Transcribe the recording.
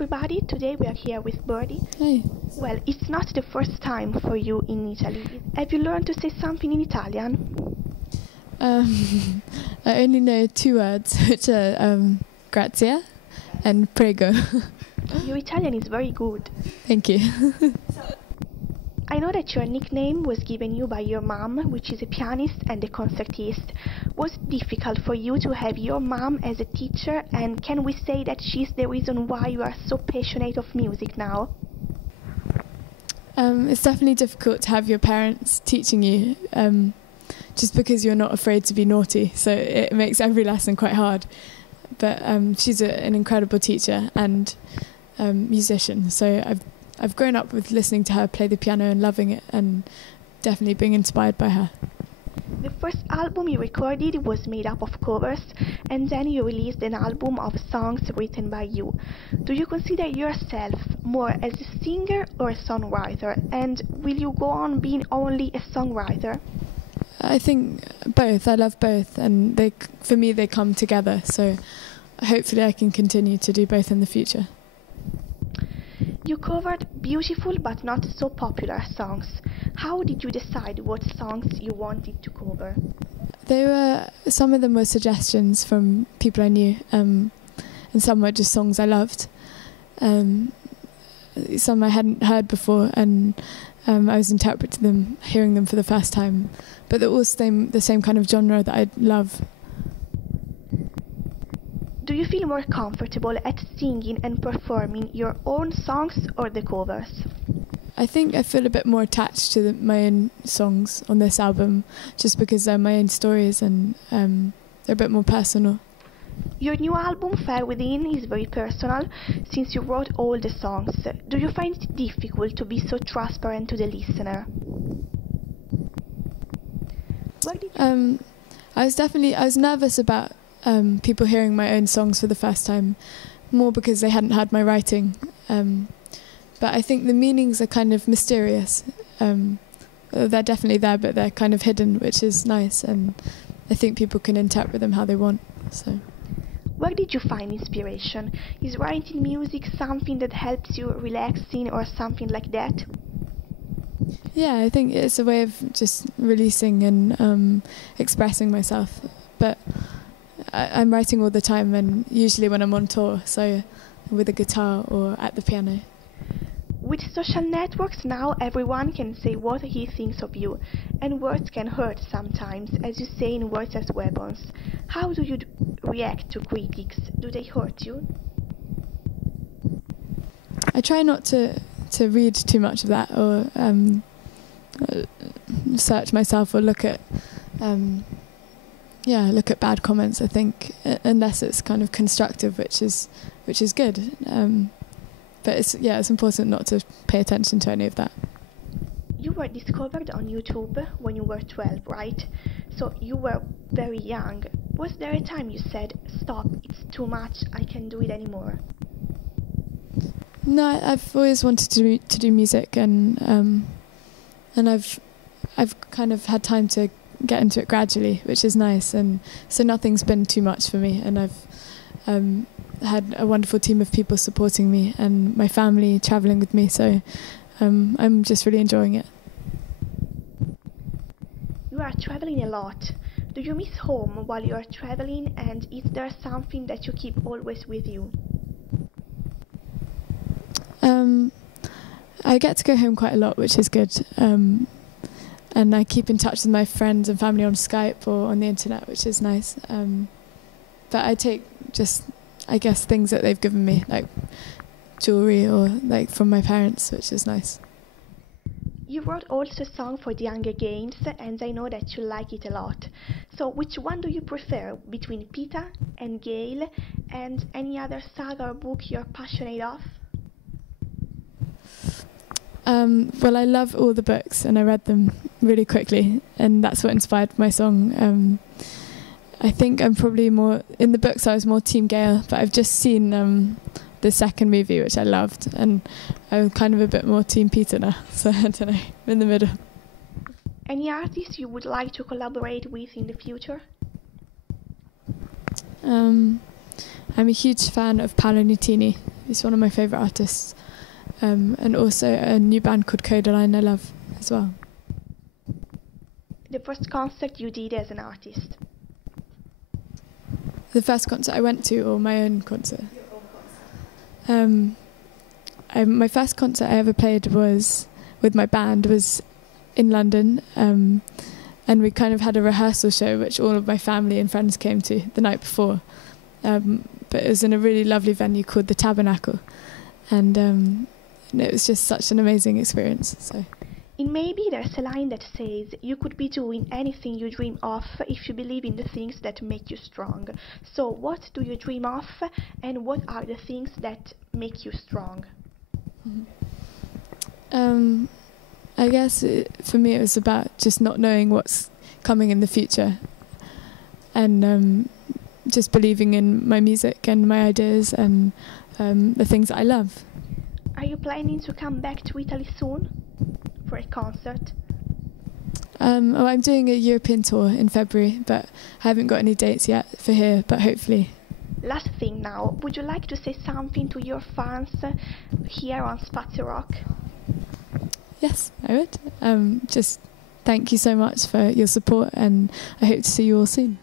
everybody, today we are here with Birdy. Hey. Well, it's not the first time for you in Italy. Have you learned to say something in Italian? I only know two words, which are grazie and prego. Your Italian is very good. Thank you. I know that your nickname was given you by your mom, which is a pianist and a concertist. Was it difficult for you to have your mom as a teacher, and can we say that she's the reason why you are so passionate of music now? It's definitely difficult to have your parents teaching you, just because you're not afraid to be naughty, so it makes every lesson quite hard. But she's an incredible teacher and musician, so I've grown up with listening to her play the piano and loving it, and definitely being inspired by her. The first album you recorded was made up of covers, and then you released an album of songs written by you. Do you consider yourself more as a singer or a songwriter, and will you go on being only a songwriter? I think both. I love both, and for me they come together, so hopefully I can continue to do both in the future. You covered beautiful but not so popular songs. How did you decide what songs you wanted to cover? Some of them were suggestions from people I knew, and some were just songs I loved. Some I hadn't heard before, and I was interpreting them, hearing them for the first time. But they're all the same kind of genre that I love. Do you feel more comfortable at singing and performing your own songs or the covers? I think I feel a bit more attached to my own songs on this album, just because they're my own stories and they're a bit more personal. Your new album, Fair Within, is very personal, since you wrote all the songs. Do you find it difficult to be so transparent to the listener? I was nervous about people hearing my own songs for the first time, more because they hadn't heard my writing. But I think the meanings are kind of mysterious. They're definitely there, but they're kind of hidden, which is nice, and I think people can interpret them how they want. So, where did you find inspiration? Is writing music something that helps you relaxing or something like that? Yeah, I think it's a way of just releasing and expressing myself. But I'm writing all the time, and usually when I'm on tour, so with a guitar or at the piano. With social networks now, everyone can say what he thinks of you, and words can hurt sometimes, as you say in Words as Weapons. How do you react to critics? Do they hurt you? I try not to read too much of that, or search myself, or look at bad comments. I think unless it's kind of constructive, which is good. But it's important not to pay attention to any of that. You were discovered on YouTube when you were 12, right? So you were very young. Was there a time you said, "Stop, it's too much, I can't do it anymore"? No, I've always wanted to do music, and I've kind of had time to get into it gradually, which is nice, and so nothing's been too much for me, and I've had a wonderful team of people supporting me and my family travelling with me, so I'm just really enjoying it. You are travelling a lot. Do you miss home while you are travelling, and is there something that you keep always with you? I get to go home quite a lot, which is good, and I keep in touch with my friends and family on Skype or on the internet, which is nice. But I take just, I guess, things that they've given me, like jewellery or like from my parents, which is nice. You wrote also a song for the Hunger Games, and I know that you like it a lot. So which one do you prefer between Peeta and Gale, and any other saga or book you're passionate of? Well, I love all the books, and I read them really quickly, and that's what inspired my song. I think I'm probably more, in the books I was more Team Gale, but I've just seen the second movie, which I loved, and I'm kind of a bit more Team Peeta now, so I don't know, I'm in the middle. Any artists you would like to collaborate with in the future? I'm a huge fan of Paolo Nutini, He's one of my favourite artists. And also a new band called Codaline I love as well. The first concert you did as an artist? The first concert I went to, or my own concert? My first concert I ever played was with my band, was in London, and we kind of had a rehearsal show which all of my family and friends came to the night before. But it was in a really lovely venue called the Tabernacle, and it was just such an amazing experience. So. In Maybe there's a line that says, you could be doing anything you dream of if you believe in the things that make you strong. So what do you dream of, and what are the things that make you strong? I guess for me it was about just not knowing what's coming in the future, and just believing in my music and my ideas and the things that I love. Are you planning to come back to Italy soon for a concert? I'm doing a European tour in February, but I haven't got any dates yet for here, but hopefully. Last thing now, would you like to say something to your fans here on SpazioRock? Yes, I would. Just thank you so much for your support, and I hope to see you all soon.